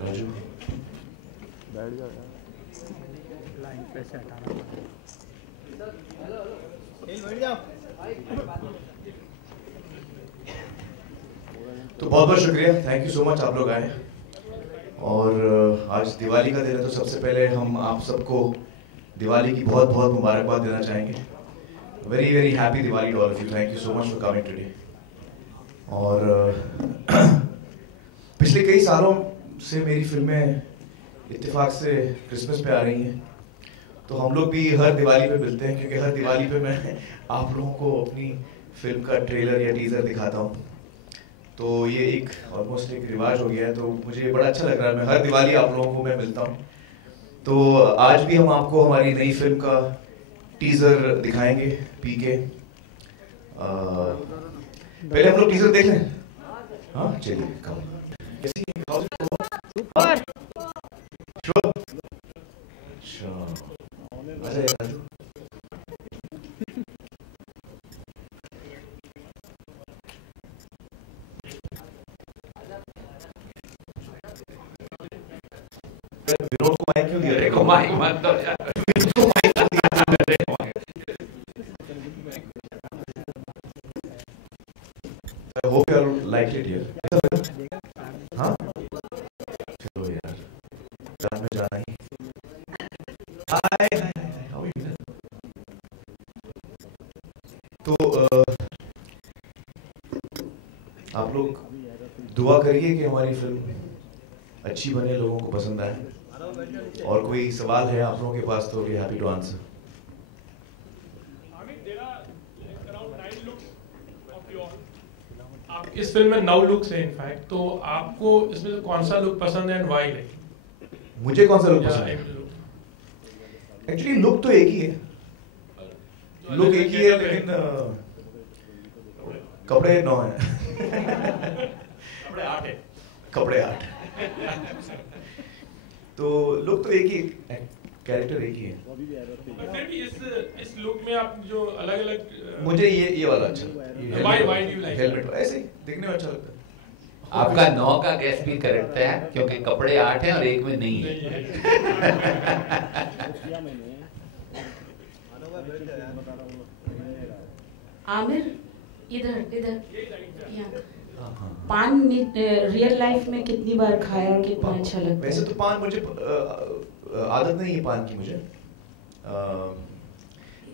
राजू बैठ जाओ यार, लाइन पे से हटाना बैठ जाओ। तो बहुत बहुत शुक्रिया, थैंक यू सो मच आप लोग आए। और आज दिवाली का दिन है, तो सबसे पहले हम आप सबको दिवाली की बहुत बहुत मुबारकबाद देना चाहेंगे। Very very happy Diwali to all of you, thank you so much for coming today. और पिछले कई सालों से मेरी फिल्में इत्तेफाक से क्रिसमस पे आ रही हैं, तो हम लोग भी हर दिवाली पे मिलते हैं, क्योंकि हर दिवाली पे मैं आप लोगों को अपनी फिल्म का ट्रेलर या टीज़र दिखाता हूँ। तो ये एक ऑलमोस्ट एक रिवाज हो गया है, तो मुझे बड़ा अच्छा लग रहा है, मैं हर दिवाली आप लोगों को मैं मिलता हूँ। तो आज भी हम आपको हमारी नई फिल्म का टीज़र दिखाएंगे पीके। पहले हम लोग टीज़र देख लें। हाँ चलिए, कम कैसी सुपर श्योर। अच्छा राजू, विनोद को माइक क्यों दिया? देखो माइक मत दो यार। विनोद को माइक क्यों दिया? I hope you all liked it here. हाँ चलो यार, जान में जाना ही। हाय हाय हाय, how are you? तो आप लोग दुआ करिए कि हमारी फिल्म अच्छी बने, लोगों को पसंद आए। और कोई सवाल है आप लोगों के पास तो वी हैप्पी टू आंसर। आप इस फिल्म में 9 लुक्स हैं इनफैक्ट, तो आपको इसमें से कौन सा लुक पसंद है एंड व्हाई? मुझे कौन सा लुक पसंद है? एक्चुअली लुक तो एक ही है, लुक एक ही है, लेकिन कपड़े 9 हैं। कपड़े 8 है। कपड़े 8। तो लुक तो एक ही, कैरेक्टर एक ही है। पर फिर भी इस लुक में आप जो अलग अलग, मुझे ये वाला अच्छा, Why do you like helmet ऐसे ही दिखने में अच्छा लगता है। आपका 9 का गैस भी करेक्ट है, क्योंकि कपड़े 8 हैं और एक में नहीं है। आमिर इधर इधर यहाँ पान रियल लाइफ में कितनी बार खाया और कितना अच्छा लगता है? वैसे तो पान मुझे आदत नहीं है पान की मुझे।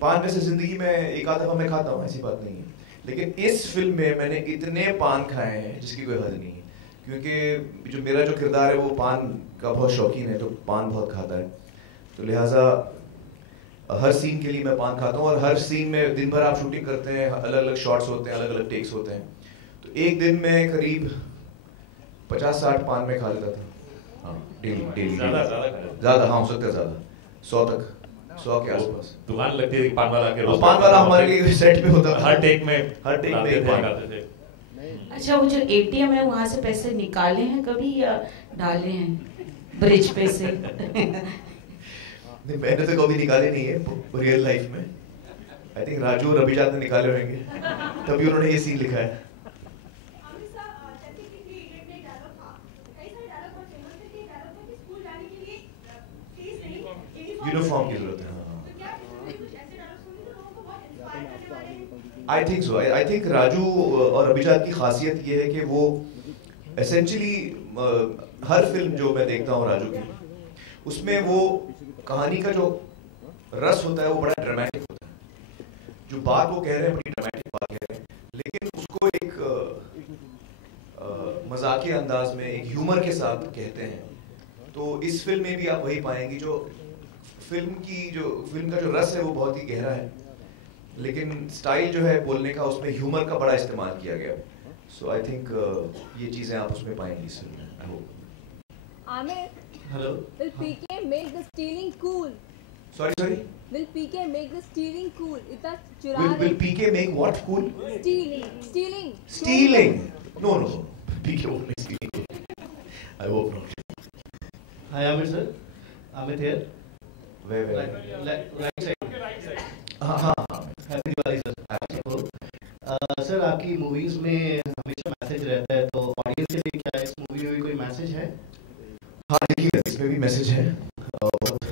पान वैसे जिंदगी में एक आधा मैं खाता हूँ, ऐसी बात नहीं है, लेकिन इस फिल्म में मैंने इतने पान खाए हैं जिसकी कोई हद नहीं है, क्योंकि जो मेरा जो किरदार है वो पान का बहुत शौकीन है, तो पान बहुत खाता है। तो लिहाजा हर सीन के लिए मैं पान खाता हूँ, और हर सीन में दिन भर आप शूटिंग करते हैं, अलग अलग शॉट्स होते हैं, अलग अलग टेक्स होते हैं, तो एक दिन में करीब 50-60 पान में खा लेता था। हाँ डेली ज़्यादा, हाँ हो सकता है ज़्यादा, 100 के आसपास। दुकान लगती थी पान वाला के, पान वाला हमारे लिए सेट पे होता था, हर टेक में एक पान खाते थे। अच्छा, वो जो एटीएम है वहां से पैसे निकाले हैं कभी या डाले हैं ब्रिज पे से? नहीं, मैंने तो कभी निकाले नहीं है रियल लाइफ में। आई थिंक राजू और अभिजात ने निकाले होंगे, तभी उन्होंने ये सीन लिखा है। यूनिफॉर्म की जरूरत है, I think so. I think Raju और अभिजात की खासियत ये है कि वो एसेंशियली हर फिल्म जो मैं देखता हूँ राजू की, उसमें वो कहानी का जो रस होता है वो बड़ा ड्रामेटिक होता है। जो बात वो कह रहे हैं बड़ी ड्रामेटिक बात कह रहे हैं, लेकिन उसको एक मजाकिया अंदाज में, एक ह्यूमर के साथ कहते हैं। तो इस फिल्म में भी आप वही पाएंगे, जो फिल्म का जो रस है वो बहुत ही गहरा है, लेकिन स्टाइल जो है बोलने का उसमें ह्यूमर का बड़ा इस्तेमाल किया गया। सो आई थिंक ये चीजें आप उसमें पाएंगी इस फिल्म में। I hope. Aamir, hello, will PK make the stealing cool? Sorry? Will PK make the stealing cool? इतना चुरा रहे। Will PK make what cool? Stealing. Stealing? No. PK won't make stealing cool. I hope not. Hi Amir sir, Amit here. Where? Right side. हाँ. Happy Diwali sir. Sir आपकी movies में हमेशा message रहता है, तो ऑडियंस के लिए क्या इस मूवी में भी कोई मैसेज है? मैसेज है, बहुत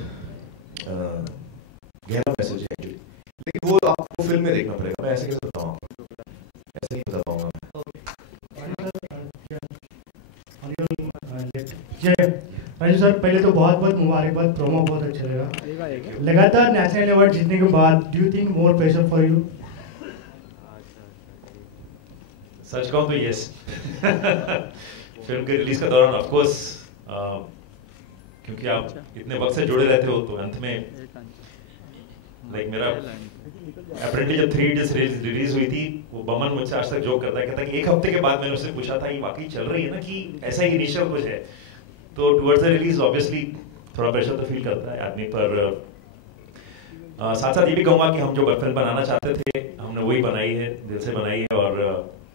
गहरा मैसेज है एक्चुअली, लेकिन वो आपको फिल्म में देखना पड़ेगा। मैं ऐसे कैसे बताऊँ, ऐसे नहीं बता पाऊंगा। राजू सर, पहले तो बहुत बहुत मुबारकबाद, प्रोमो बहुत अच्छा लगा। लगातार नेशनल अवार्ड जीतने के बाद do you think more pressure for you? सच कहूँ तो यस। फिल्म के रिलीज का दौरान ऑफ कोर्स, क्योंकि आप इतने वक्त से जुड़े रहते हो तो अंत में लाइक मेरा अप्रेंटिस जब 3 Idiots रिलीज हुई थी, वो बमन मुझसे आज तक जोक करता है, कहता है कि 1 हफ्ते के बाद मैंने उससे पूछा था ये वाकई चल रही है ना, कि ऐसा ही इनिशियल कुछ है। तो टुवर्ड्स द रिलीज ऑब्वियसली थोड़ा प्रेशर तो फील करता है आदमी पर। साथ साथ ये भी कहूँगा कि हम जो फिल्म बनाना चाहते थे हमने वही बनाई है, दिल से बनाई है, और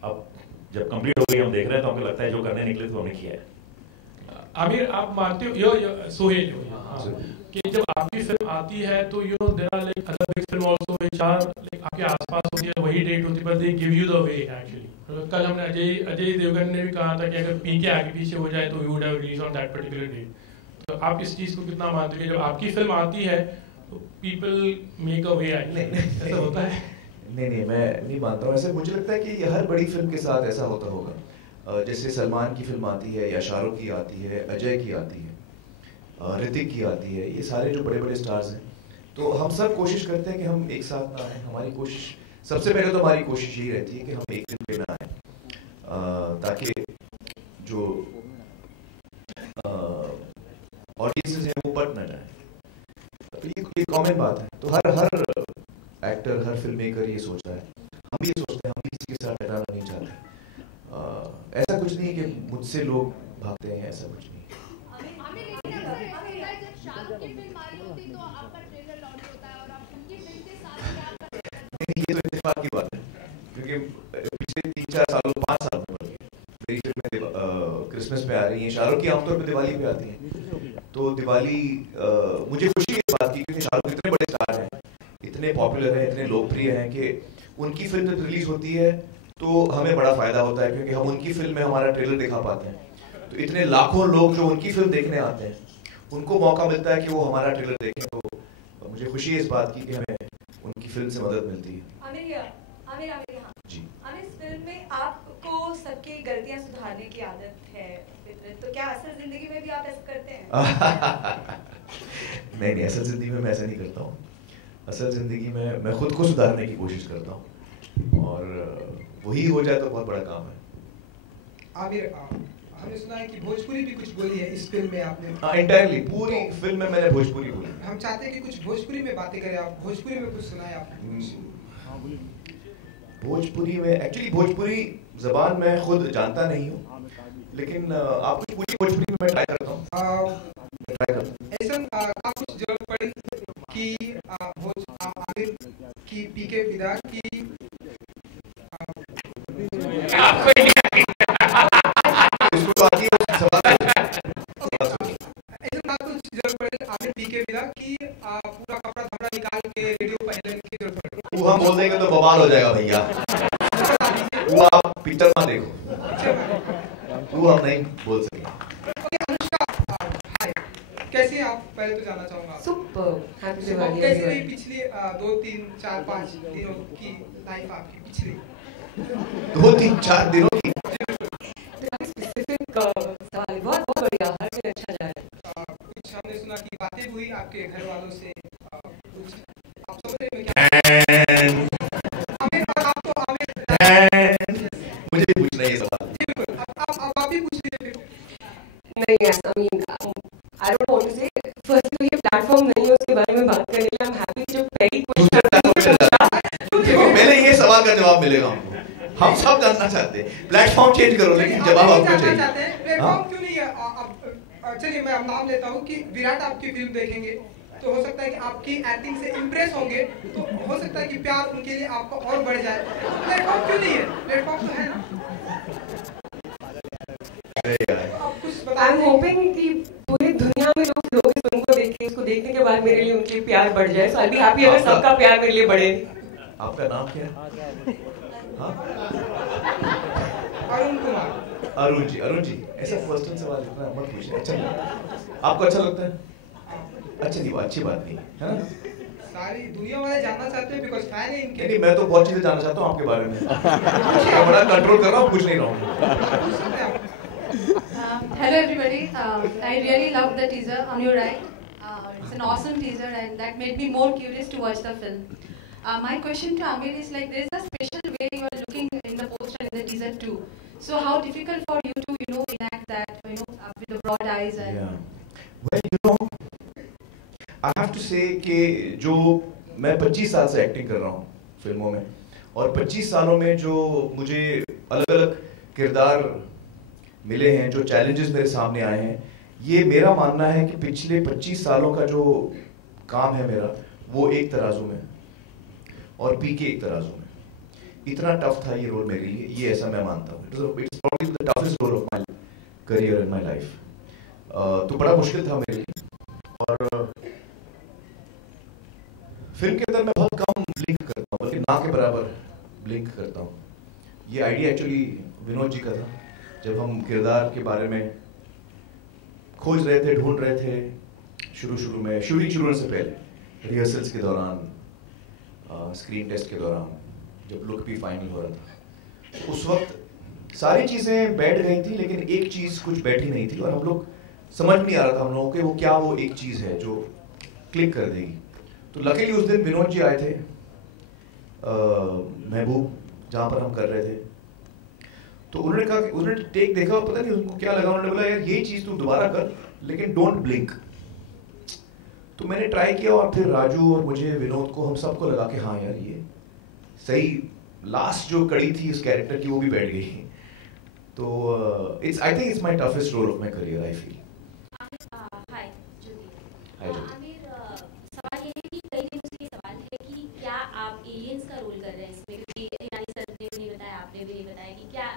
अब जब कंप्लीट हो गई हम देख रहे हैं तो हमको लगता है जो करने निकले तो हमने किया है। आमिर, आप मानते हो सोहेल कि जब आपकी फिल्म आती है तो you know there are like other big film also which are like आपके आसपास होती है, वही डेट होती है, but they give you the way actually. कल हमने अजय देवगन ने भी कहा था कि अगर पीके आगे पीछे हो जाए तो we would have release on that particular date. तो आप इस चीज को कितना मानते हो कि जब आपकी फिल्म आती है तो पीपल मेक अ वे, ऐसा होता है? नहीं, मैं नहीं मानता हूँ ऐसे। मुझे लगता है कि हर बड़ी फिल्म के साथ ऐसा होता होगा। जैसे सलमान की फिल्म आती है, या शाहरुख की आती है, अजय की आती है, ऋतिक की आती है, ये सारे जो बड़े बड़े स्टार्स हैं, तो हम सब कोशिश करते हैं कि हम एक साथ ना आए। हमारी कोशिश, सबसे पहले तो हमारी कोशिश यही रहती है कि हम एक दिन पे ना आए, ताकि जो ऑडियंसेस हैं वो पट ना जाए। तो ये कॉमन बात है। तो हर एक्टर, हर फिल्म मेकर ये सोचता है, हम ये सोचते हैं, हम किसी के साथ टकराना नहीं चाहते। ऐसा कुछ नहीं कि मुझसे लोग भागते हैं, ऐसा कुछ नहीं। ये तो इत्तेफाक की बात है, क्योंकि पिछले 3-4 सालों 5 सालों में मेरी फिल्में क्रिसमस पे आ रही हैं, शाहरुख की आमतौर पे दिवाली पे आती हैं। तो दिवाली मुझे खुशी है इस बात की, क्योंकि शाहरुख इतने बड़े स्टार हैं, इतने पॉपुलर हैं, इतने लोकप्रिय हैं कि उनकी फिल्म जब रिलीज होती है तो हमें बड़ा फायदा होता है, क्योंकि हम उनकी फिल्म में हमारा ट्रेलर दिखा पाते हैं। तो इतने लाखों लोग जो उनकी फिल्म देखने आते हैं, उनको मौका मिलता है कि वो हमारा ट्रेलर देखें। तो मुझे खुशी है इस बात की कि हमें उनकी फिल्म से मदद मिलती है। आमिर, हाँ जी। आमिर, इस फिल्म में आपको सबकी गलतियां सुधारने की आदत है, तो क्या असल जिंदगी में भी आप ऐसा करते हैं? नहीं, असल जिंदगी में मैं ऐसा नहीं करता हूँ। असल जिंदगी में मैं खुद को सुधारने की कोशिश करता हूँ, और वही हो जाए तो बहुत बड़ा काम है। आमिर, हमने सुना है कि भोजपुरी भी कुछ बोली है इस फिल्म में आपने। हाँ, इंटायरली पूरी फिल्म में मैंने भोजपुरी बोली। हम चाहते हैं कि कुछ भोजपुरी में बातें करें, आप भोजपुरी में कुछ सुनाए आपने। भोजपुरी में एक्चुअली भोजपुरी जबान मैं खुद जानता नहीं हूँ, लेकिन आप कुछ पूरी भोजपुरी में मैं ट्राई करता हूँ। ऐसा कुछ जरूरत पड़ी कि आमिर की पीके विदा की पूरा कपड़ा धपड़ा निकाल के रेडियो पहले की जरूरत पड़ी? वो हम बोल देंगे तो बवाल हो जाएगा भैया। वो आप पिक्चर में देखो, वो हम नहीं बोल सकेंगे। अनुष्का, हाय, कैसे आप? पहले तो जानना चाहूंगा सुपर हैप्पी दिवाली। कैसे रही पिछले 2, 3, 4, 5 दिनों की लाइफ आपकी? पिछले 2, 3, 4 दिनों की स्पेसिफिक सवाल, बहुत बढ़िया, हर दिन अच्छा जा रहा है। कुछ हमने सुना कि बातें हुई आपके घर वालों से, कुछ आप समझ रहे हैं क्या? मुझे पूछना ये सवाल। आप भी पूछ लीजिए। नहीं, I mean, I don't want to say, first तो ये प्लेटफॉर्म नहीं है उसके बारे में बात करने के लिए। I'm happy जो पहली क्वेश्चन पहले ये सवाल का जवाब मिलेगा हमको। हम सब जानना चाहते हैं, प्लेटफॉर्म चेंज करो, लेकिन जवाब आपको चाहिए। प्लेटफॉर्म क्यों नहीं है? चलिए मैं नाम लेता हूँ कि विराट आपकी फिल्म देखेंगे तो हो सकता है कि आपकी एक्टिंग से इम्प्रेस होंगे, तो हो सकता है कि प्यार उनके लिए आपका और बढ़ जाए। प्लेटफॉर्म क्यों नहीं है? प्लेटफॉर्म तो है ना। I'm hoping कि पूरी दुनिया में लोग इस फिल्म को देखें, उसको देखने के बाद मेरे लिए उनके लिए प्यार बढ़ जाए। So I'll be happy अगर सबका प्यार मेरे लिए बढ़े। आपका नाम क्या है? अरुण कुमार। अरुण जी ऐसा क्वेश्चन सवाल इतना मत पूछिए। अच्छा आपको अच्छा लगता है? अच्छा नहीं, वो अच्छी बात नहीं है ना। सारी दुनिया वाले जानना चाहते हैं बिकॉज़ फैन है इनके। नहीं, मैं तो बहुत चीजें जानना चाहता हूँ आपके बारे में। मैं बड़ा कंट्रोल कर रहा हूँ, पूछ नहीं रहा हूँ। Hello everybody. I really loved the teaser on your right. It's an awesome teaser and that made me more curious to watch the film. My question to Amir is like there is a special way you are looking in the poster and the teaser too. So how difficult for you to enact that with the broad eyes and. Yeah. Well, I have to say कि जो मैं 25 साल से acting कर रहा हूँ फिल्मों में, और 25 सालों में जो मुझे अलग अलग किरदार मिले हैं, जो चैलेंजेस मेरे सामने आए हैं, ये मेरा मानना है कि पिछले 25 सालों का जो काम है मेरा, वो एक तराजू में और पीके एक तराजू में। इतना टफ था ये रोल मेरे लिए, ये ऐसा मैं मानता हूँ। It's probably the toughest role of my career in my life. तो बड़ा मुश्किल था मेरे लिए, और फिल्म के अंदर मैं बहुत कम ब्लिंक करता हूँ, बल्कि ना के बराबर ब्लिंक करता हूँ। ये आइडिया एक्चुअली विनोद जी का था। जब हम किरदार के बारे में खोज रहे थे, ढूंढ रहे थे, शुरू में शूटिंग शुरू होने से पहले, रिहर्सल्स के दौरान, स्क्रीन टेस्ट के दौरान, जब लुक भी फाइनल हो रहा था, उस वक्त सारी चीज़ें बैठ गई थी, लेकिन एक चीज़ कुछ बैठी नहीं थी, और हम लोग समझ नहीं आ रहा था हम लोगों के वो एक चीज़ है जो क्लिक कर देगी। तो लकीली उस दिन विनोद जी आए थे महबूब, जहाँ पर हम कर रहे थे। तो उन्होंने कहा, उन्होंने टेक देखा, पता नहीं उनको क्या लगा, उन्होंने बोला यार ये चीज़ तू दोबारा कर, लेकिन डोंट ब्लिंक। तो मैंने ट्राई किया, और फिर राजू और मुझे, विनोद को, हम सबको लगा कि हाँ यार ये सही, लास्ट जो कड़ी थी इस कैरेक्टर की वो भी बैठ गई। तो I think it's my toughest role of my career, I feel. Hi Jyoti. Hi Jyoti. Aamir, सवाल ये है कि कई दिनों से सवाल है कि क्या आप एलियंस का रोल कर रहे हैं इसमें, क्योंकि ईरानी सर ने भी नहीं बताया, आपने भी नहीं बताया कि क्या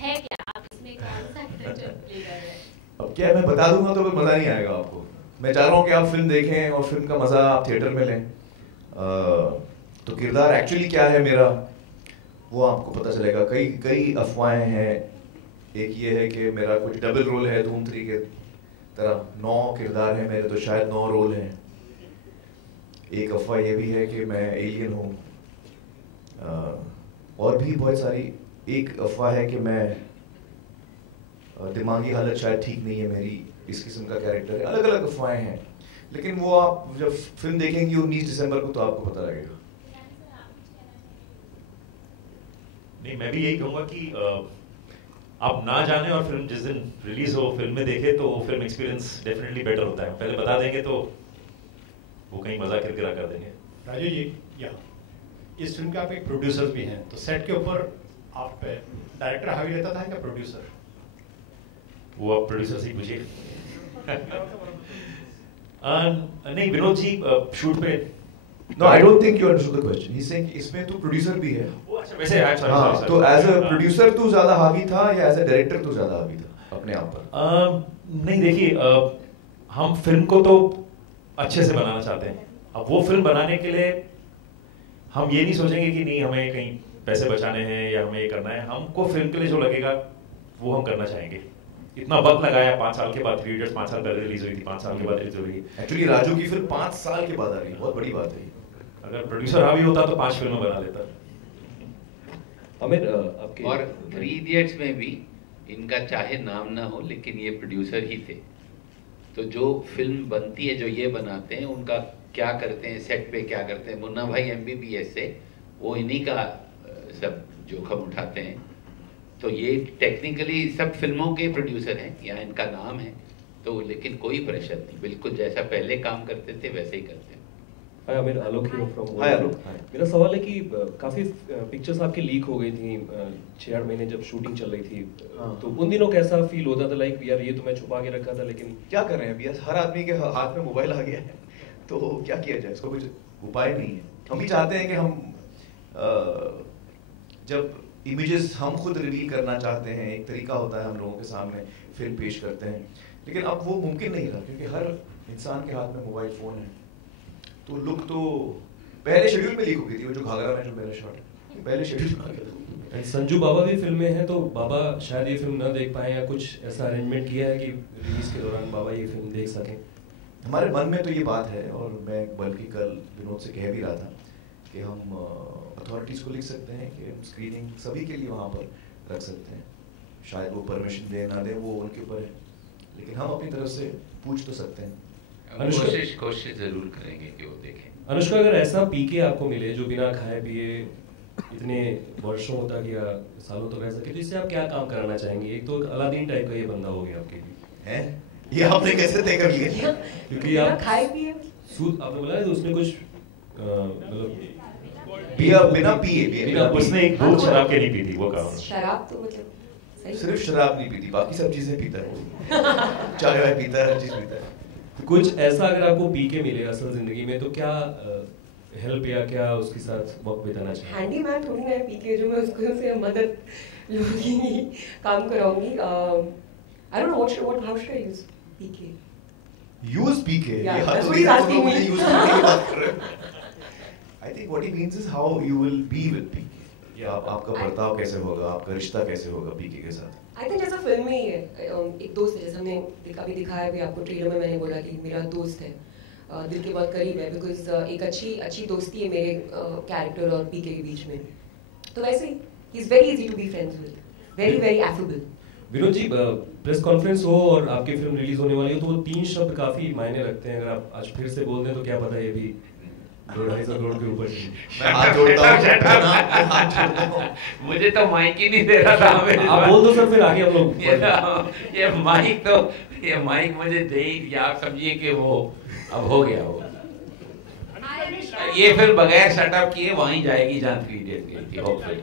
है, क्या आप इसमें कौन सा कैरेक्टर प्ले कर रहे हैं? अब क्या मैं बता दूंगा तो मजा नहीं आएगा आपको। मैं चाह रहा हूँ कि आप फिल्म देखें और फिल्म का मजा आप थिएटर में लें। तो किरदार एक्चुअली क्या है मेरा, वो आपको पता चलेगा। कई अफवाहें हैं। एक ये है कि मेरा कुछ डबल रोल है धूम 3 के तरह, 9 किरदार हैं मेरे, तो शायद 9 रोल हैं। एक अफवाह ये भी है कि मैं एलियन हूँ, और भी बहुत सारी। एक अफवाह है कि मैं दिमागी हालत शायद ठीक नहीं है मेरी, इस किस्म का कैरेक्टर है। अलग अलग अफवाहें हैं, लेकिन वो आप जब फिल्म देखेंगे 19 दिसंबर को तो आपको पता लगेगा। नहीं, मैं भी यही कहूँगा कि आप ना जाने और फिल्म जिस दिन रिलीज हो फिल्म में देखे तो वो फिल्म एक्सपीरियंस डेफिनेटली बेटर होता है। पहले बता देंगे तो वो कहीं मजा किरकिरा कर देंगे। राजू जी, या इस फिल्म के आप एक प्रोड्यूसर भी हैं, तो सेट के ऊपर आप डायरेक्टर हावी रहता था या प्रोड्यूसर? वो आप प्रोड्यूसर से ही पूछिए। नहीं, विनोद जी शूट पे। No, I don't think you understood the question. He's saying कि इसमें तू प्रोड्यूसर भी है। अच्छा, वैसे हाँ, तो एज अ प्रोड्यूसर तू ज्यादा हावी था या एज अ डायरेक्टर तू ज्यादा हावी था अपने आप पर? नहीं, देखिए, हम फिल्म को तो अच्छे से बनाना चाहते हैं। अब वो फिल्म बनाने के लिए हम ये नहीं सोचेंगे कि नहीं हमें कहीं पैसे बचाने हैं या हमें ये करना है। हमको फिल्म के लिए जो लगेगा वो हम करना चाहेंगे। इतना वक्त लगाया, 5 साल के बाद 3 इडियट्स 5 साल पहले रिलीज हुई थी, 5 साल के बाद रिलीज हुई। एक्चुअली राजू की फिल्म 5 साल के बाद आ रही है, बहुत बड़ी बात है। अगर प्रोड्यूसर हावी होता तो 5 फिल्में बना देता। आमिर, आपके और 3 इडियट्स में भी इनका चाहे नाम ना हो, लेकिन ये प्रोड्यूसर ही थे। तो जो फिल्म बनती है, जो ये बनाते हैं, उनका क्या करते हैं, सेट पे क्या करते हैं। मुन्ना भाई MBBS से वो इन्हीं का सब जोखम उठाते हैं। तो ये टेक्निकली सब फिल्मों के प्रोड्यूसर हैं, या इनका नाम है, तो लेकिन कोई प्रेशर नहीं, बिल्कुल जैसा पहले काम करते थे वैसे ही करते हैं। हाय आमिर, आलोक हियर फ्रॉम। हाय आलोक। मेरा सवाल है कि काफ़ी पिक्चर्स आपकी लीक हो गई थी 6-8 महीने जब शूटिंग चल रही थी, तो उन दिनों कैसा फील होता था? लाइक यार ये तो मैं छुपा के रखा था, लेकिन क्या कर रहे हैं अभी? हर आदमी के हाथ में मोबाइल आ गया है, तो क्या किया जाए, इसको कुछ उपाय नहीं है। हम भी चाहते हैं कि हम जब इमेजेस हम खुद रिवील करना चाहते हैं, एक तरीका होता है, हम लोगों के सामने फिल्म पेश करते हैं, लेकिन अब वो मुमकिन नहीं रहा, क्योंकि हर इंसान के हाथ में मोबाइल फ़ोन है। तो लुक तो पहले शेड्यूल में लीक हो गई थी, वो जो घाघरा में जो मेरा शॉट पहले शेड्यूल में आ गया था। And संजू बाबा भी फिल्म में हैं, तो बाबा शायद ये फिल्म न देख पाए या कुछ ऐसा अरेंजमेंट किया है कि रिलीज के दौरान बाबा ये फिल्म देख सकें? हमारे मन में तो ये बात है, और मैं बल्कि कल विनोद से कह भी रहा था कि हम अथॉरिटीज़ को लिख सकते हैं कि हम स्क्रीनिंग सभी के लिए वहाँ पर रख सकते हैं। शायद वो परमिशन दे ना दे, वो उनके ऊपर है, लेकिन हम अपनी तरफ से पूछ तो सकते हैं। कोशिश जरूर करेंगे कि वो देखें। अनुष्का, अगर ऐसा पीके आपको मिले जो बिना खाए पिए इतने वर्षों तक या सालों तक रह सके, तो इससे आप क्या काम कराना चाहेंगे? एक तो अलादीन टाइप का ये बंदा हो गया आपके लिए, हैं? ये आपने कैसे तय कर लिया? क्योंकि आप खाए पिए सूद आपने बोला है, तो उसमें कुछ मतलब बिना पिए उसने एक दूध शराब के नहीं पी थी, वो काम शराब तो मतलब सिर्फ शराब नहीं पीती, बाकी सब चीजें पीता है, चाय वाय पीता है, हर चीज पीता है। कुछ ऐसा अगर आपको पीके मिले असल जिंदगी में, तो क्या हेल्प या क्या उसके साथ वक्त बिताना चाहिए? हैंडीमैन थोड़ी ना है पीके जो मैं उसको से मदद लूंगी, काम कराऊंगी। I don't know what how should I use PK? Use PK? Yeah, यार that's तो what he's ये asking me. मुझे यूज पीके की बात कर रहे हो। I think what he means is how you will be with PK. या आपका बर्ताव कैसे होगा, आपका रिश्ता कैसे होगा पीके के साथ? आई थिंक जैसा फिल्म में ही है, एक दोस्त है, जैसे हमने अभी दिखाया भी आपको ट्रेलर में, मैंने बोला कि मेरा दोस्त है, दिल के बहुत करीब है, बिकॉज एक अच्छी दोस्ती है मेरे कैरेक्टर और पीके के बीच में। तो वैसे ही he is very easy to be friends with, very very affable. Vinod ji, press conference हो और आपकी फिल्म रिलीज होने वाली हो, तो वो 3 शब्द काफी मायने रखते हैं। अगर आप आज फिर से बोल दें तो क्या पता ये भी 2-2.5 करोड़ के ऊपर। मैं हाथ जोड़ता हूं। मुझे तो माइक ही नहीं दे रहा था। आप बोल दो सर, फिर आगे हम लोग। ये माइक मुझे दे ही, आप समझिए कि वो अब हो गया वो। ये फिल्म बगैर सेटअप किए वहीं जाएगी जहां 3 days गई थी, hopefully.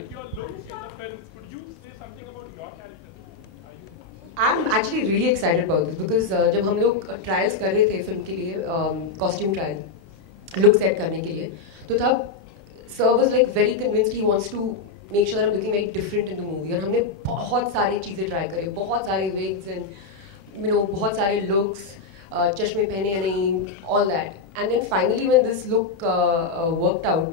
I'm actually really excited about this because जब हम लोग ट्रायल्स कर रहे थे फिल्म के लिए, कॉस्ट्यूम ट्रायल लुक सेट करने के लिए, तो तब sir was like very convinced he wants to make sure I am looking very different in the movie. और हमने बहुत सारी चीज़ें ट्राई करी, बहुत सारे विग्स एंड बहुत सारे लुक्स, चश्मे पहने या नहीं, all that, and then finally when this look worked out,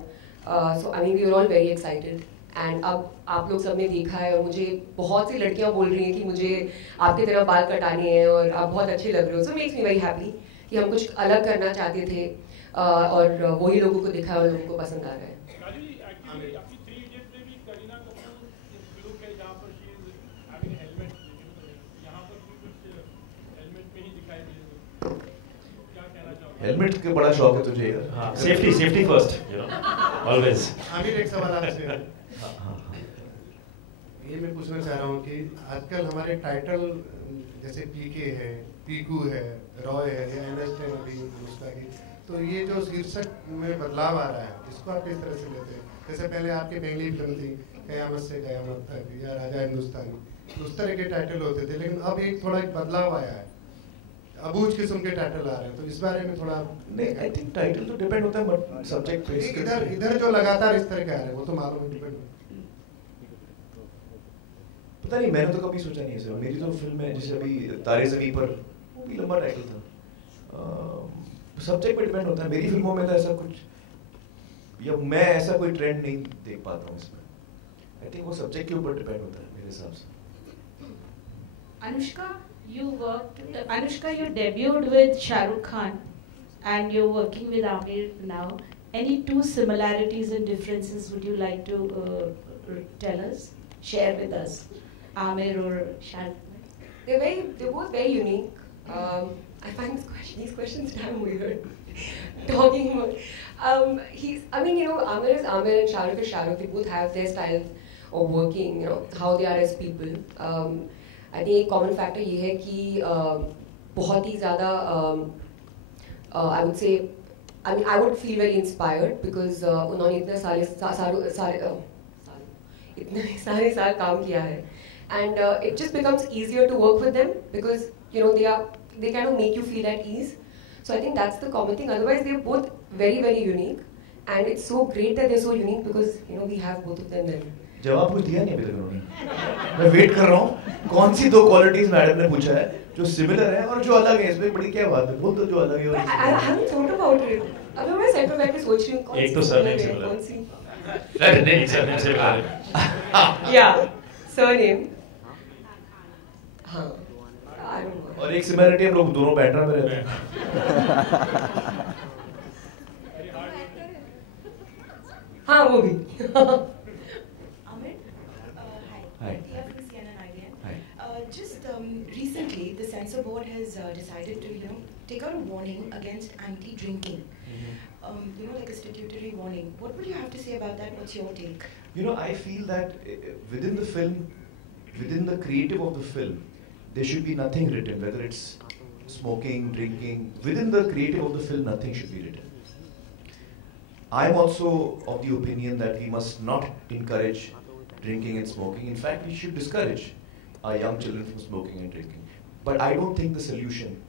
so I mean we are all very excited. And अब आप लोग सबने देखा है, और मुझे बहुत सी लड़कियां बोल रही हैं कि मुझे आपकी तरह बाल कटाने हैं और आप बहुत अच्छे लग रहे हो। सो मेक्स मी वेरी हैप्पी कि हम कुछ अलग करना चाहते थे, और वही लोगों को दिखा और लोगों को पसंद आ रहा है। हेलमेट का बड़ा शौक है तुझे यार। हाँ, safety first, you know, always. Aamir, एक सवाल आपसे। ये मैं पूछना चाह रहा हूँ कि आजकल हमारे टाइटल जैसे पीके है, पीकू है, रॉय है, या एनएसटे अभी अनुष्का की, तो ये जो शीर्षक में बदलाव आ रहा है, इसको आप किस तरह से लेते हैं? जैसे पहले आपकी पहली फिल्म थी कयामत से कयामत तक या राजा हिंदुस्तानी, उस तरह के टाइटल होते थे, लेकिन अब एक थोड़ा बदलाव आया है, अबूझ किस्म के टाइटल आ रहे हैं, तो इस बारे में थोड़ा। नहीं, आई थिंक टाइटल तो डिपेंड होता है बट सब्जेक्ट पे। इधर जो लगातार इस तरह के आ रहे हैं वो तो मालूम है, डिपेंड पता नहीं, मैंने तो कभी सोचा नहीं है। मेरी तो फिल्म है, जैसे अभी तारे ज़मीं पर, वो भी लंबा टाइटल था। सब्जेक्ट पे डिपेंड होता है। मेरी फिल्मों में तो ऐसा कुछ, या मैं ऐसा कोई ट्रेंड नहीं देख पाता हूँ इसमें। आई थिंक वो सब्जेक्ट के ऊपर डिपेंड होता है मेरे हिसाब से। Anushka, you debuted with Shah Rukh Khan and you're working with Aamir now. Any 2 similarities and differences would you like to tell us, share with us, Aamir or Shah Rukh? They're both very unique. I find these questions damn weird. Talking about, Aamir is Aamir and Shah Rukh is Shah Rukh. They both have their style of working, how they are as people. I think एक common factor ये है कि बहुत ही ज़्यादा I would say, I would feel very inspired because उन्होंने इतने सारे साल काम किया है, and it just becomes easier to work with them because they kind of make you feel at ease. So I think that's the common thing. Otherwise, they're both very very unique, and it's so great that they're so unique because we have both of them there. जवाब कुछ दिया नहीं अभी तक उन्होंने। मैं wait कर रहा हूँ कौन सी 2 क्वालिटीज मैडम ने पूछा है जो सिमिलर है और जो अलग है। इसमें बड़ी क्या बात है, बोल दो जो अलग है। I haven't thought about it. अभी मैं सेट पे बैठ के सोच रही हूँ एक तो सरनेम सिमिलर, कौन सी। सरनेम से Yeah, surname. हाँ. I don't know. और एक सिमिलरिटी हम लोग दोनों बैंड्रा में रहते हैं। हाँ वो भी। Hi. Just recently, the censor board has decided to, take out a warning against anti-drinking. Like a statutory warning. What would you have to say about that? What's your take? I feel that within the film, within the creative of the film, there should be nothing written, whether it's smoking, drinking. Within the creative of the film, nothing should be written. I'm also of the opinion that we must not encourage drinking and smoking. In fact, we should discourage our young children from smoking and drinking. But I don't think the solution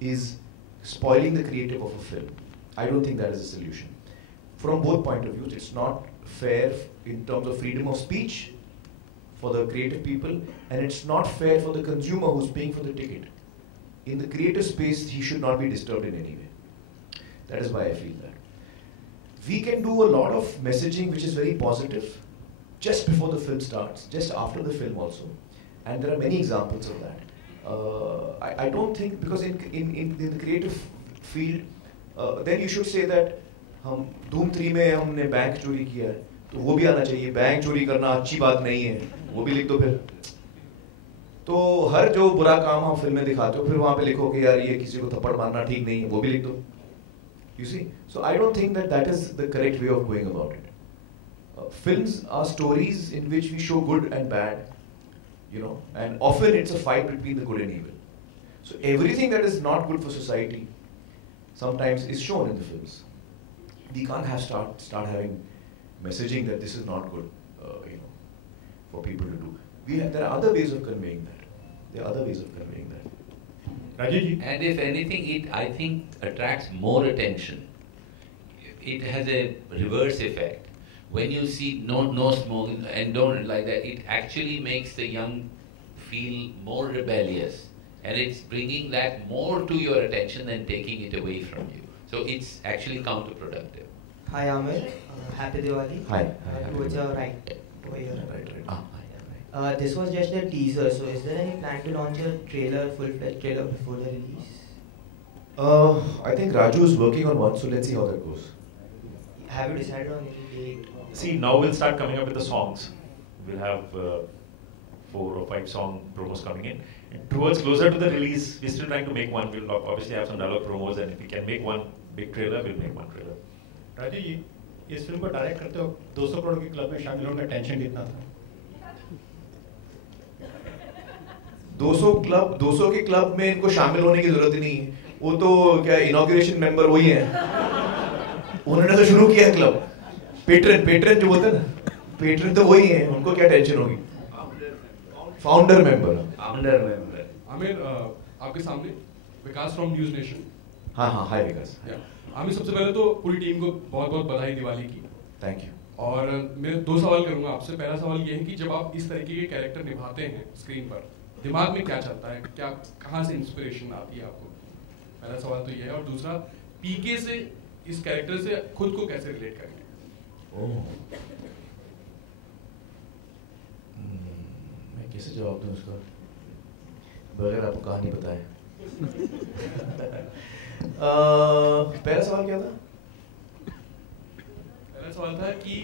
is spoiling the creative of a film. I don't think that is a solution. From both point of views, it's not fair in terms of freedom of speech for the creative people, and it's not fair for the consumer who's paying for the ticket. In the creative space, he should not be disturbed in any way. That is why I feel that. We can do a lot of messaging which is very positive just before the film starts, just after the film also. And there are many examples of that. I don't think, because in the creative field, then you should say that हम धूम 3 में हमने bank चोरी किया है, तो वो भी आना चाहिए. बैंक चोरी करना अच्छी बात नहीं है, वो भी लिख दो फिर. तो हर जो बुरा काम हम फिल्म में दिखाते हो, फिर वहाँ पे लिखो कि यार ये किसी को थप्पड़ मारना ठीक नहीं है, वो भी लिख दो. You see, so I don't think that is the correct way of going about it. Films are stories in which we show good and bad, and often it's a fight between the good and evil. So everything that is not good for society sometimes is shown in the films. We can't start having messaging that this is not good, for people to do. There are other ways of conveying that. Rajesh, and if anything, I think attracts more attention. It has a reverse effect. When you see no smoking and don't like that, it actually makes the young feel more rebellious, and it's bringing that more to your attention than taking it away from you. So it's actually counterproductive. Hi Amir, happy Diwali. Hi. Towards your right over here. Right. This was just a teaser, so is there any plan to launch a full-fledged trailer before the release? I think Raju is working on one, so let's see how that goes. Have you decided on any date? See, now we'll start coming up with the songs. We'll have 4 or 5 song promos coming in. And towards closer to the release, we're still trying to make one. We'll obviously have some dialogue promos, and if we can make one big trailer, we'll make one trailer. Raju ji, इस film को direct करते हो 200 करोड़ के club में शामिल होने का tension कितना था? 200 के क्लब में इनको शामिल होने की जरूरत ही नहीं है. वो तो क्या इनॉग्रेशन मेंबर वही है. उन्होंने तो शुरू किया क्लब. पेट्रन जो बोलते हैं ना, पेट्रन तो वही है. उनको क्या टेंशन होगी. Founder member. आमिर, आपके सामने विकास फ्रॉम न्यूज नेशन. हाँ हाय विकास. आमिर, सबसे पहले तो पूरी टीम को बहुत बहुत बधाई दिवाली की. Thank you. और मैं 2 सवाल करूंगा आपसे. पहला सवाल ये है कि जब आप इस तरीके के कैरेक्टर निभाते हैं स्क्रीन पर, दिमाग में क्या चलता है, कहाँ से इंस्पिरेशन आती है आपको? पहला सवाल तो ये है. और दूसरा, पीके से इस कैरेक्टर से खुद को कैसे रिलेट करेंगे? मैं कैसे जवाब दूं उसका बगैर आपको कहानी बताए. पहला सवाल क्या था? पहला सवाल था कि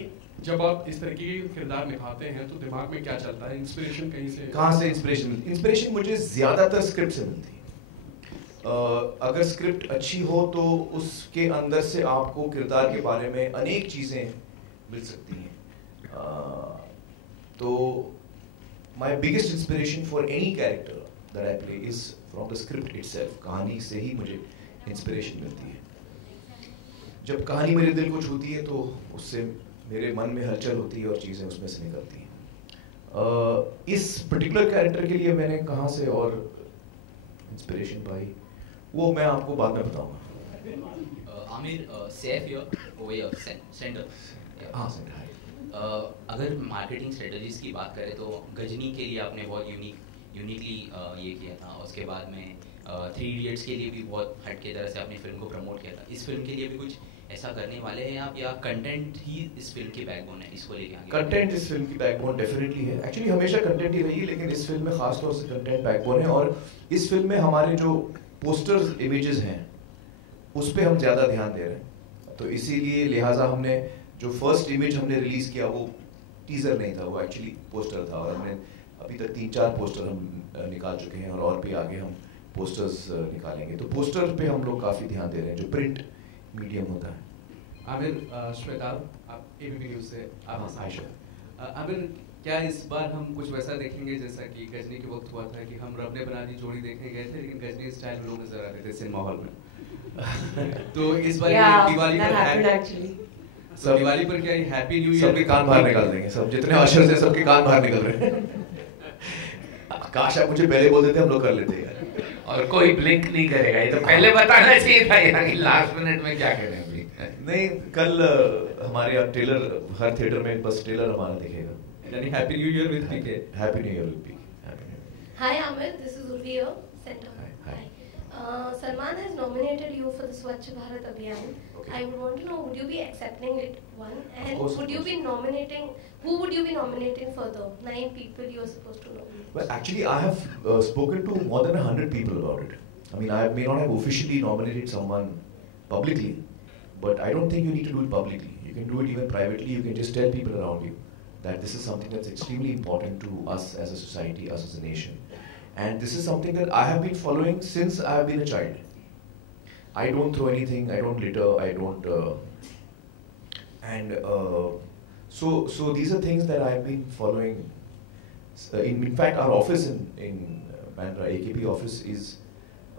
जब आप इस तरीके के किरदार निभाते हैं तो दिमाग में क्या चलता है? इंस्पिरेशन कहाँ से इंस्पिरेशन मुझे ज्यादातर स्क्रिप्ट से मिलती है. अगर स्क्रिप्ट अच्छी हो तो उसके अंदर से आपको किरदार के बारे में अनेक चीजें मिल सकती हैं. तो my biggest inspiration for any character that I play is from the script itself. कहानी से ही मुझे इंस्पिरेशन मिलती है. जब कहानी मेरे दिल को छूती है तो उससे मेरे मन में हलचल होती है और चीज़ें उसमें से निकलती हैं. इस पर्टिकुलर कैरेक्टर के लिए मैंने कहाँ से और इंस्पिरेशन पाई वो मैं आपको बाद में बताऊंगा. Aamir, Saif here centre. हाँ सेंटर. अगर मार्केटिंग स्ट्रेटजीज की बात करें तो गजनी के लिए आपने बहुत यूनिकली ये किया था. उसके बाद में 3 इडियट्स के लिए भी बहुत हटके तरह से अपनी फिल्म को प्रमोट किया था. इस फिल्म के लिए भी कुछ ऐसा करने वाले हैं आप, या कंटेंट ही इस फिल्म की बैकबोन है, इसको लेके आगे? कंटेंट इस फिल्म की बैकबोन डेफिनेटली है। एक्चुअली हमेशा कंटेंट ही रही है, लेकिन इस फिल्म में खास तौर से कंटेंट बैकबोन है। और इस फिल्म में हमारे जो पोस्टर्स इमेजेस हैं उस पर हम ज़्यादा ध्यान दे रहे हैं। तो इसीलिए लिहाजा हमने जो फर्स्ट इमेज हमने रिलीज किया वो टीजर नहीं था, वो एक्चुअली पोस्टर था। और हमने अभी तक 3-4 पोस्टर हम निकाल चुके हैं और भी आगे हम पोस्टर्स निकालेंगे। तो पोस्टर पे हम लोग काफ़ी ध्यान दे रहे हैं, जो प्रिंट मीडियम होता है। आमिर, श्वेता, आप एबीपी न्यूज़ से आप आयशा। आमिर, क्या इस बार हम कुछ वैसा देखेंगे जैसा कि गजनी के वक्त हुआ था कि हम रब ने बना दी जोड़ी देखने गए थे, लेकिन गजनी स्टाइल लोग नजर आ रहे थे सिनेमा हॉल में? तो इस बार दिवाली पर दिवाली पर क्या हैप्पी न्यू ईयर? सबके कान बाहर निकाल देंगे, सब जितने अशर्स हैं सबके कान बाहर निकल रहे हैं। काश आप मुझे पहले बोल देते, हम लोग कर लेते यार। और कोई ब्लिंक नहीं करेगा, ये तो पहले बताना चाहिए था यार कि लास्ट मिनट में क्या करें। नहीं, कल हमारे यहाँ ट्रेलर हर थिएटर में बस ट्रेलर हमारा दिखेगा। यानी happy new year with PK. Happy new year with PK. Hi Amir, this is Urvi here, Center. Hi. Salman has nominated you for the Swachh Bharat Abhiyan. Okay. I would want to know, would you be accepting it, one? And course, would you be nominating, who would you be nominating for the 9 people you are supposed to nominate? Well, actually, I have spoken to more than 100 people about it. I mean, I may not have officially nominated someone publicly, but I don't think you need to do it publicly. You can do it even privately. You can just tell people around you that this is something that's extremely important to us as a society, us as a nation. And this is something that I have been following since I have been a child. I don't throw anything, I don't litter, I don't... So these are things that I have been following. In fact, our office in Bandra, AKP office, is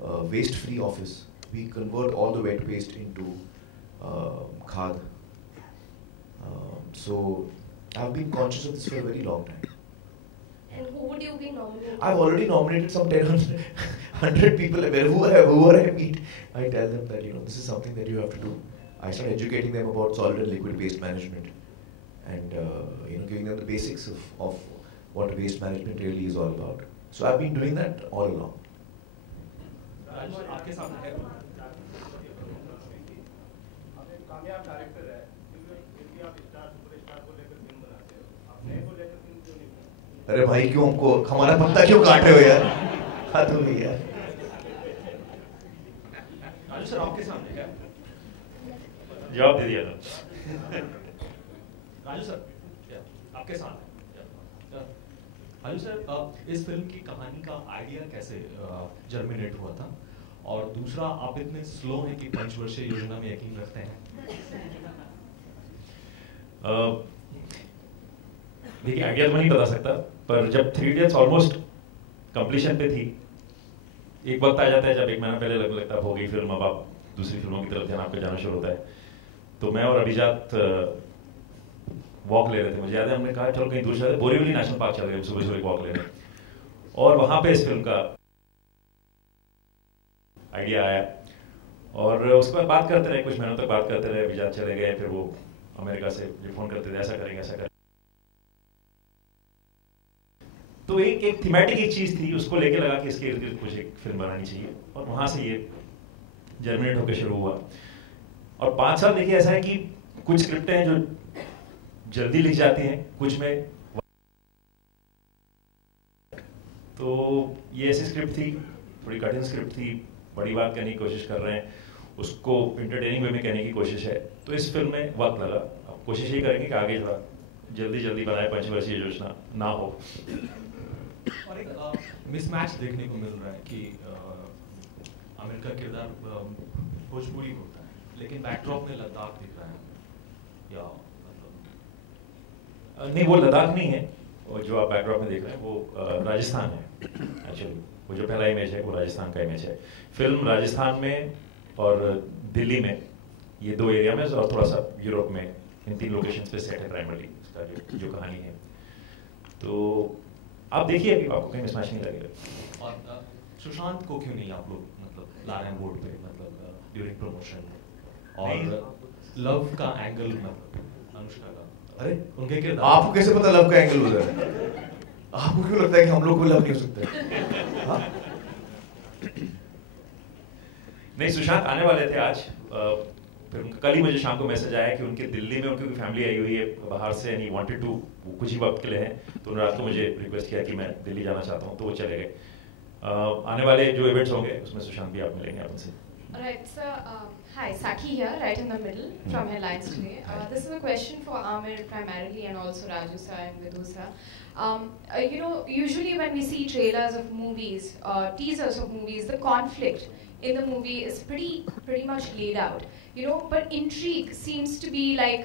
a waste-free office. We convert all the wet waste into khad. So I've been conscious of this for a very long time. And who would you be nominating? I've already nominated some 100 people. Whoever I meet, I tell them that this is something that you have to do. I start educating them about solid and liquid waste management, and giving them the basics of what waste management really is all about. So I've been doing that all along. आपके सामने है कामयाब director है, क्योंकि आप star superstar को लेकर film बनाते हो, आप नए को लेकर फिल्म क्यों नहीं बनाते? अरे भाई, क्यों हमको हमारा पत्ता क्यों काट रहे हो यार? हाँ तुम भी यार। राजू सर, आपके सामने क्या जवाब दे दिया था। राजू सर, आपके सामने। राजू सर, इस फिल्म की कहानी का आइडिया कैसे जर्मिनेट हुआ था? और दूसरा, आप इतने स्लो हैं कि पंचवर्षीय योजना में यकीन रखते हैं? देखिए, आइडिया तो मैं नहीं बता सकता, पर जब 3 Idiots ऑलमोस्ट कंप्लीशन पे थी, एक वक्त आ जाता है जब 1 महीना पहले लगता है हो गई फिल्म, अब आप दूसरी फिल्मों की तरफ ध्यान आपका जाना शुरू होता है। तो मैं और अभिजात वॉक ले रहे थे, मुझे याद है हमने कहा चलो कहीं दूर चलते, बोरीवली नेशनल पार्क चल गए सुबह सुबह वॉक ले रहे, और वहां पे इस फिल्म का आइडिया आया। और उसके बाद बात करते रहे, कुछ महीनों तक बात करते रहे। अभिजात चले गए, फिर वो अमेरिका से फोन करते थे, ऐसा करेंगे ऐसा करेंगे। तो एक थीमेटिक एक चीज थी, उसको लेके लगा कि इसके इर्द गिर्द कुछ एक फिल्म बनानी चाहिए, और वहां से ये जर्मिनेट होकर शुरू हुआ। और 5 साल देखिए ऐसा है कि कुछ स्क्रिप्टें हैं जो जल्दी लिख जाती हैं, कुछ में तो ये ऐसी स्क्रिप्ट थी, थोड़ी कठिन स्क्रिप्ट थी, बड़ी बात कहने की कोशिश कर रहे हैं, उसको इंटरटेनिंग वे में कहने की कोशिश है। तो इस फिल्म में वक्त लगा। अब कोशिश यही करेंगे कि आगे थोड़ा जल्दी बनाए, पंचवर्षीय योजना ना हो। और एक मिसमैच देखने को मिल रहा है कि आमिर का किरदार भोजपुरी होता है, लेकिन बैकड्रॉप में लद्दाख दिख रहा है, या नहीं, वो लद्दाख नहीं है, और जो आप बैकड्रॉप में देख रहे हैं वो राजस्थान है। एक्चुअली वो जो पहला इमेज है वो राजस्थान का इमेज है। फिल्म राजस्थान में और दिल्ली में, ये 2 एरिया में, और थोड़ा सा यूरोप में, इन 3 लोकेशंस पे सेट है प्राइमरली इसका जो कहानी है। तो आप देखिए कि आपको कहीं मिसमैच नहीं लगेगा। और सुशांत को क्यों नहीं आप लोग मतलब ला रहे हैं बोर्ड पे, मतलब ड्यूरिंग प्रमोशन? और लव का एंगल, मतलब अनुष्का का, अरे उनके किरदार, आपको कैसे पता लव का एंगल उधर है? आपको क्यों लगता है कि हम लोग को लव नहीं हो सकता? हाँ? नहीं, सुशांत आने वाले थे आज, फिर कल ही मुझे शाम को मैसेज आया कि उनके दिल्ली में उनकी फैमिली आई हुई है बाहर से, एंड ही वांटेड टू, कुछ ही वक्त के लिए हैं, तो उन्होंने रात को मुझे रिक्वेस्ट किया कि मैं दिल्ली जाना चाहता हूँ, तो वो चले गए। आने वाले जो इवेंट्स होंगे उसमें सुशांत भी आप मिलेंगे आपसे। Right, so hi, Saki here, right in the middle from Headlines Today. This is a question for Amir primarily and also Raju sir and Vidhu sir. You know, usually when we see trailers of movies, teasers of movies, the conflict in the movie is pretty much laid out. You know, but intrigue seems to be like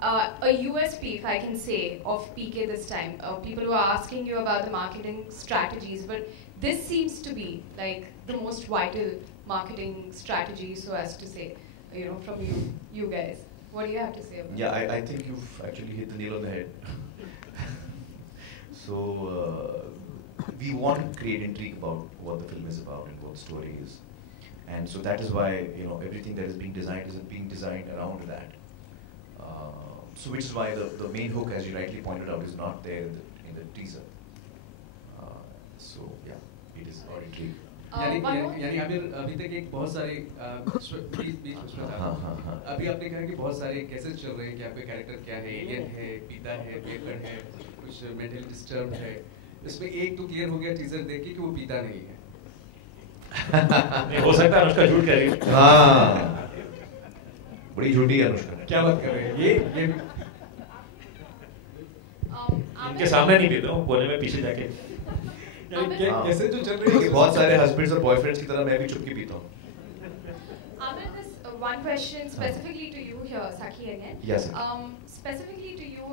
a USP, if I can say, of PK this time. People who are asking you about the marketing strategies, but this seems to be like the most vital marketing strategy, so as to say, you know, from you guys. What do you have to say about that? Yeah, I think you've actually hit the nail on the head. So we want to create intrigue about what the film is about and what the story is, and so that is why, you know, everything that is being designed around that. So which is why the main hook, as you rightly pointed out, is not there in the teaser. So yeah, it is about intrigue. यानी आमिर अभी तक एक बहुत सारे अभी आपने कहा कि बहुत सारे केसेस चल रहे हैं कि आपका कैरेक्टर क्या है, एलियन है, पीता है, वेपर है, कुछ मेंटली डिस्टर्ब है। इसमें एक तो क्लियर हो गया टीजर देख के कि वो पीता नहीं है। नहीं हो सकता है अनुष्का झूठ कह रही है। हाँ, बड़ी झूठी है अनुष्का। क्या बात कर रहे हैं ये इनके सामने नहीं पीता हूँ, कोने में पीछे जाके। कैसे जो चल रही है बहुत सारे हस्बैंड्स और बॉयफ्रेंड्स की तरह मैं भी चुपके पीता हूँ। Amir, this one question specifically to you here, Saki again. Yes. Specifically to you,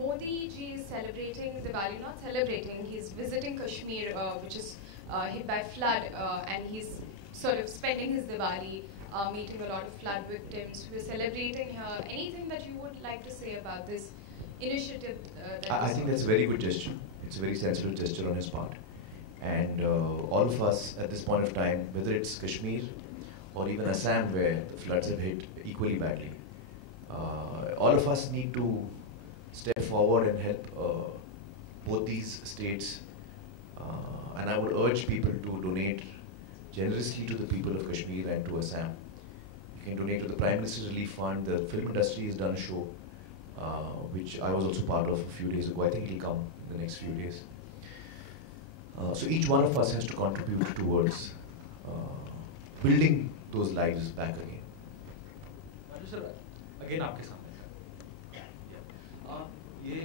Modi ji is celebrating Diwali, not celebrating. He's visiting Kashmir, which is hit by flood, and he's sort of spending his Diwali meeting a lot of flood victims. We're celebrating here. Anything that you would like to say about this initiative? I think that's a very good gesture. It's a very sensible gesture on his part. And all of us at this point of time, whether it's Kashmir or even Assam where the floods have hit equally badly, all of us need to step forward and help both these states. And I would urge people to donate generously to the people of Kashmir and to Assam. You can donate to the Prime Minister's Relief Fund. The film industry has done a show, which I was also part of a few days ago. I think it'll come in the next few days. So each one of us has to contribute towards building those lives back again. Raju sir, again आपके सामने ये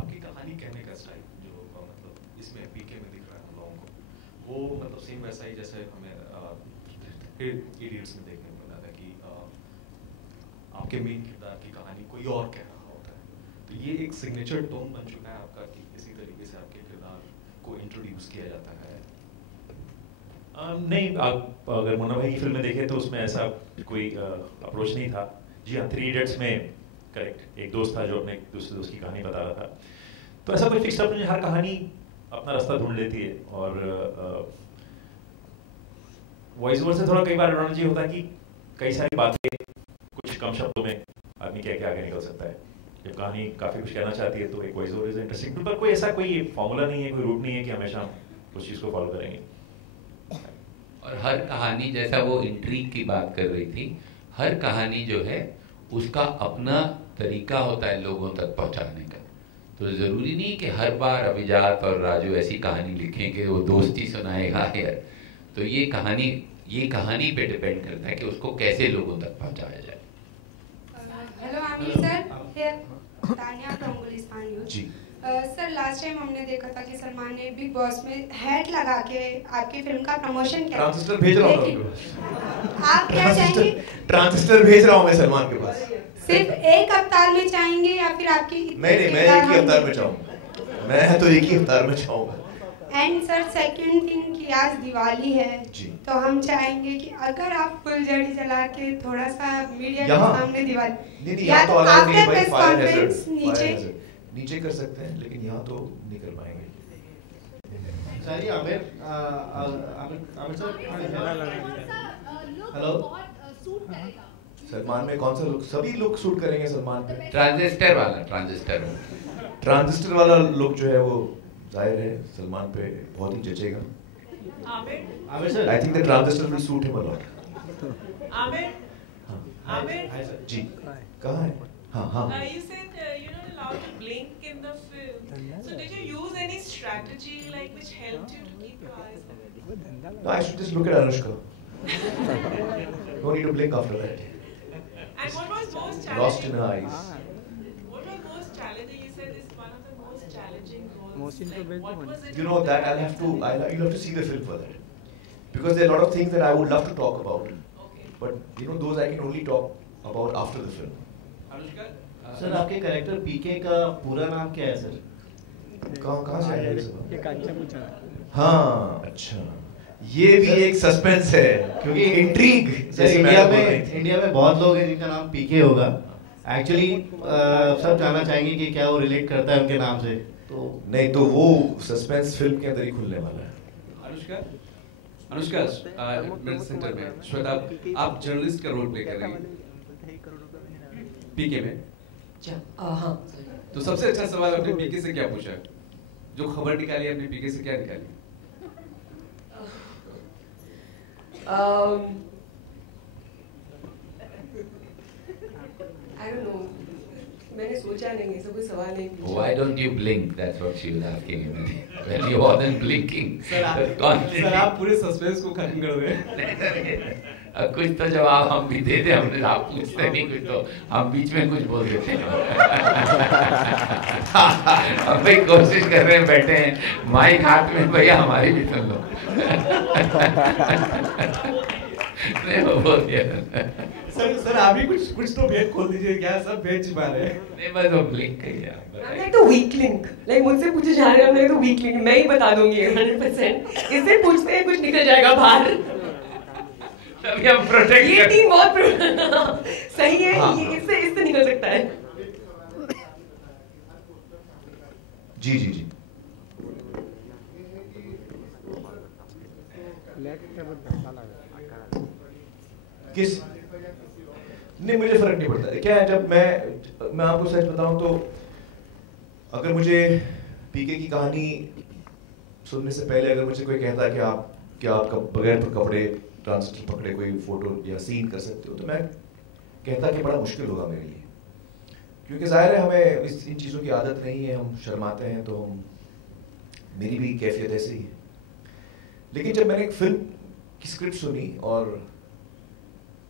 आपकी कहानी कहने का style जो मतलब इसमें पीके में दिख रहा है हम लोगों को, वो मतलब सेम वैसा ही जैसे हमें इडियट्स में देखने को मिला था कि आपके मेन किरदार की कहानी कोई और कह रहा होता है। तो ये एक सिग्नेचर टोन बन चुका है आपका कि इसी तरीके से आपके किरदार को इंट्रोड्यूस किया जाता है। नहीं, आप अगर मुन्ना भाई की फिल्म में देखें तो उसमें ऐसा कोई अप्रोच नहीं था। जी हाँ, 3 इडियट्स में करेक्ट एक दोस्त था जो अपने दूसरे दोस्त की कहानी बता रहा था, तो ऐसा कोई फिक्स्ड नहीं, हर कहानी अपना रास्ता ढूंढ लेती है। और वॉइस ओवर से थोड़ा कई बार एडवांटेज होता है कि कई सारी बातें कुछ कम शब्दों में आदमी कह के आगे निकल सकता है। जब कहानी काफी कुछ कहना चाहती है तो एक वॉइस ओवर इज इंटरेस्टिंग, पर कोई ऐसा कोई फॉर्मूला नहीं है, कोई रूट नहीं है कि हमेशा उस चीज को फॉलो करेंगे। और हर कहानी, जैसा वो इंट्रीग की बात कर रही थी, हर कहानी जो है उसका अपना तरीका होता है लोगों तक पहुंचाने का। तो जरूरी नहीं कि हर बार अभिजात और राजू ऐसी कहानी लिखेंगे वो दोस्ती सुनाएगा यार। तो ये कहानी पे डिपेंड करता है कि उसको कैसे लोगों तक पहुंचाया जाए। Hello Aamir sir, Tania from Gulistan news. जी सर, लास्ट टाइम हमने देखा था कि सलमान ने बिग बॉस में हैट लगा के आपकी फिल्म का प्रमोशन किया। ट्रांजिस्टर भेज रहा हूँ आप क्या चाहेंगे? ट्रांजिस्टर भेज रहा हूँ मैं सलमान के पास। सिर्फ एक अवतार में चाहेंगे या फिर आपकी? नहीं, मैं एक ही अवतार में चाहूँगा। मैं तो एक ही अवतार में चाहूँगा। एंड सर, सेकंड थिंग कि आज दिवाली है, तो हम चाहेंगे कि अगर आप फुलझड़ी जला के थोड़ा सा मीडिया के सामने दिवाली, या तो आफ्टर प्रेस कॉन्फ्रेंस नीचे कर सकते हैं, लेकिन यहाँ तो नहीं कर पाएंगे। Sir, Aamir sir, hello, Salman में कौन सा लुक? सभी लुक सूट करेंगे सलमान पे। ट्रांजिस्टर वाला लुक जो है वो जाहिर है सलमान पे बहुत ही जचेगा। Aamir sir, I think the transistor will suit him a lot. Aamir, Amir? जी, कहाँ है? हाँ. You said you're not allowed to blink in the film. So did you use any strategy like which helped you to keep your eyes open? No, I should just look at Anushka. No need to blink after that. And what was most challenging? Lost in her eyes. What was most challenging? You said it's one of the most challenging roles. Like, what was it? You know that you'll have to see the film for that, because there are a lot of things that I would love to talk about, but you know those I can only talk about after the film. Sir आपके character पीके का पूरा नाम क्या है sir? कहाँ से आया ये सब? हाँ, अच्छा, ये भी एक सस्पेंस है, क्योंकि इंट्रीग इंडिया में बहुत लोग हैं जिनका नाम पीके होगा. एक्चुअली सब जानना चाहेंगे कि क्या वो रिलेट करता है उनके नाम से. तो नहीं, तो वो सस्पेंस फिल्म के अंदर ही खुलने वाला है. अनुष्का मेरे सेंटर में श्वेता, आप जर्नलिस्ट का रोल प्ले कर रही हैं पीके में. हाँ. तो सबसे अच्छा सवाल आपने पीके से क्या पूछा? जो खबर निकाली आपने पीके से क्या निकाली? I don't know. मैंने सोचा नहीं, ऐसा कोई सवाल नहीं पूछा. Why don't you blink? That's what she was asking him. When you wasn't blinking. Sir आप पूरे सस्पेंस को खत्म कर दे. कुछ तो जवाब हम भी दे दे. हमने आप पूछते नहीं कुछ तो हम बीच में कुछ बोल देते हैं. हम भाई कोशिश कर रहे हैं, बैठे हैं माइक हाथ में, भैया हमारी भी सुन लो. नहीं वो बोल दिया. सर आप भी कुछ तो भेद खोल दीजिए. क्या सब भेद छिपा रहे हैं? नहीं बस वो ब्लिंक किया. I'm like the weak link. Like मुझसे पूछे जा रहे हैं, I'm like the weak link. मैं ही बता दूंगी 100%. इससे पूछते हैं कुछ निकल जाएगा बाहर. तभी हम प्रोटेक्ट. ये टीम बहुत सही है. हाँ. ये इससे निकल सकता है. जी. किस नहीं, मुझे फर्क नहीं पड़ता. क्या है, जब मैं आपको सच बताऊं तो अगर मुझे पीके की कहानी सुनने से पहले अगर मुझे कोई कहता कि आप बगैर कपड़े ट्रांजिस्टर पकड़े कोई फोटो या सीन कर सकते हो, तो मैं कहता कि बड़ा मुश्किल होगा मेरे लिए, क्योंकि जाहिर है हमें इन चीज़ों की आदत नहीं है, हम शर्माते हैं. तो मेरी भी कैफियत ऐसी ही है. लेकिन जब मैंने एक फिल्म की स्क्रिप्ट सुनी और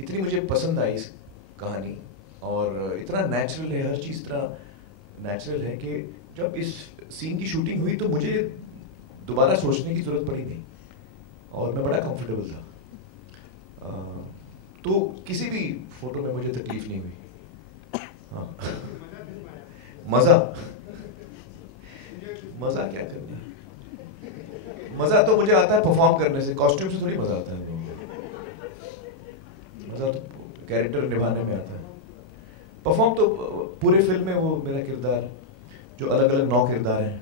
इतनी मुझे पसंद आई इस कहानी, और इतना नेचुरल है, हर चीज़ इतना नेचुरल है कि जब इस सीन की शूटिंग हुई तो मुझे दोबारा सोचने की ज़रूरत पड़ी नहीं और मैं बड़ा कंफर्टेबल था. तो किसी भी फोटो में मुझे तकलीफ नहीं हुई. हाँ. मज़ा क्या करना है? मज़ा तो मुझे आता है परफॉर्म करने से, कॉस्ट्यूम से थोड़ी मज़ा आता है. मज़ा तो कैरेक्टर निभाने में आता है. परफॉर्म तो पूरे फिल्म में वो मेरा किरदार, जो अलग अलग 9 किरदार हैं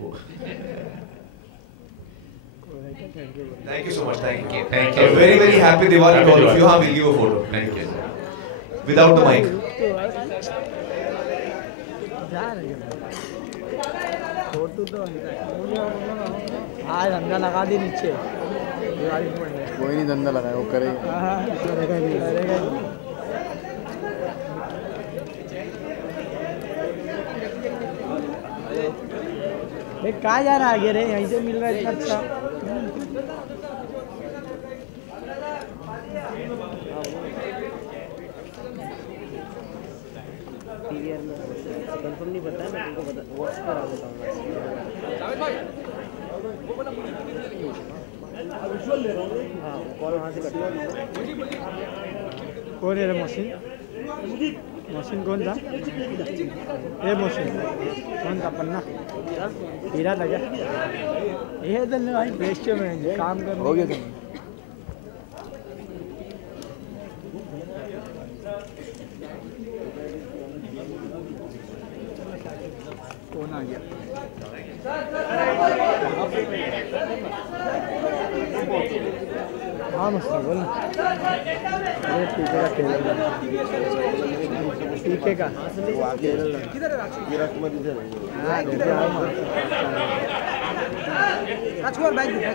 वो. Thank you so much. Thank you. Very very happy Diwali to all of you. हाँ, we'll give a photo. Thank you. Without the mic. आज धंधा लगा दी नीचे. कोई नहीं धंधा लगाए, वो करेगा. कहाँ जा रहा है आगे रे? यहीं से मिल रहा है इतना अच्छा. कंफर्म नहीं पता है, मैं तुमको बता व्हाट्सएप करा देता हूँ. हाँ, कॉल वहाँ से कट. कौन है रे मशीन? मशीन कौन था? ये मशीन कौन था? पन्ना हीरा था क्या? ये तो भाई बेस्ट में काम कर हो गया. तुम कौन आ गया? हाँ मस्त बोल. अरे पीके का खेल पीके का किधर है? राष्ट्रपति से राजकुमार बैग बैग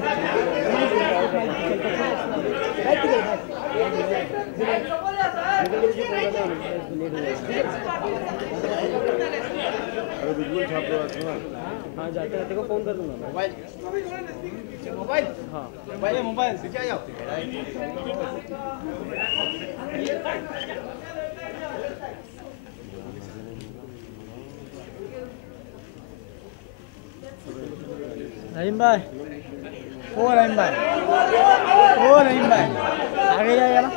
अरे बिल्कुल छाप दो आज ना। हाँ जाते रहते को फोन कर दूंगा मोबाइल हाँ मोबाइल पीछे आ जाओ रहीम भाई ओ रहीम भाई आगे जाइए ना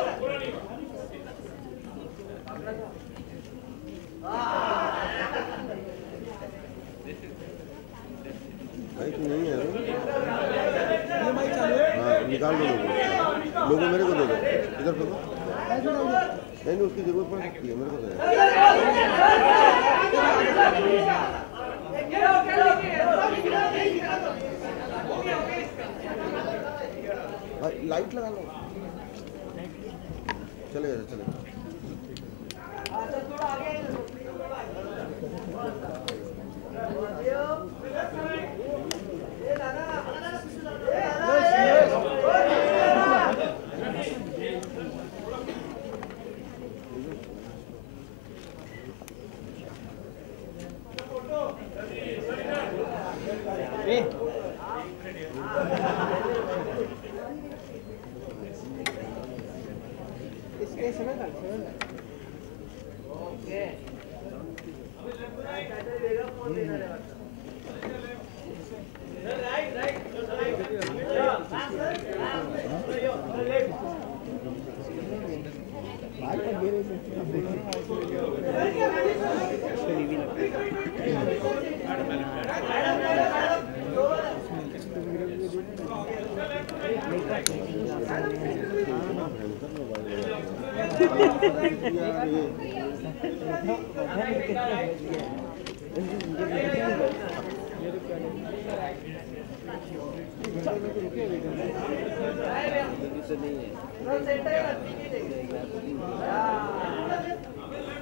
नहीं है हाँ निकाल दो लोगों मेरे को दे दो इधर फेंको नहीं उसकी जरूरत पड़ सकती है मेरे को दे दो लाइट लगा लो चलेगा चलेगा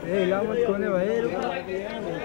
इलामत कौन है भाई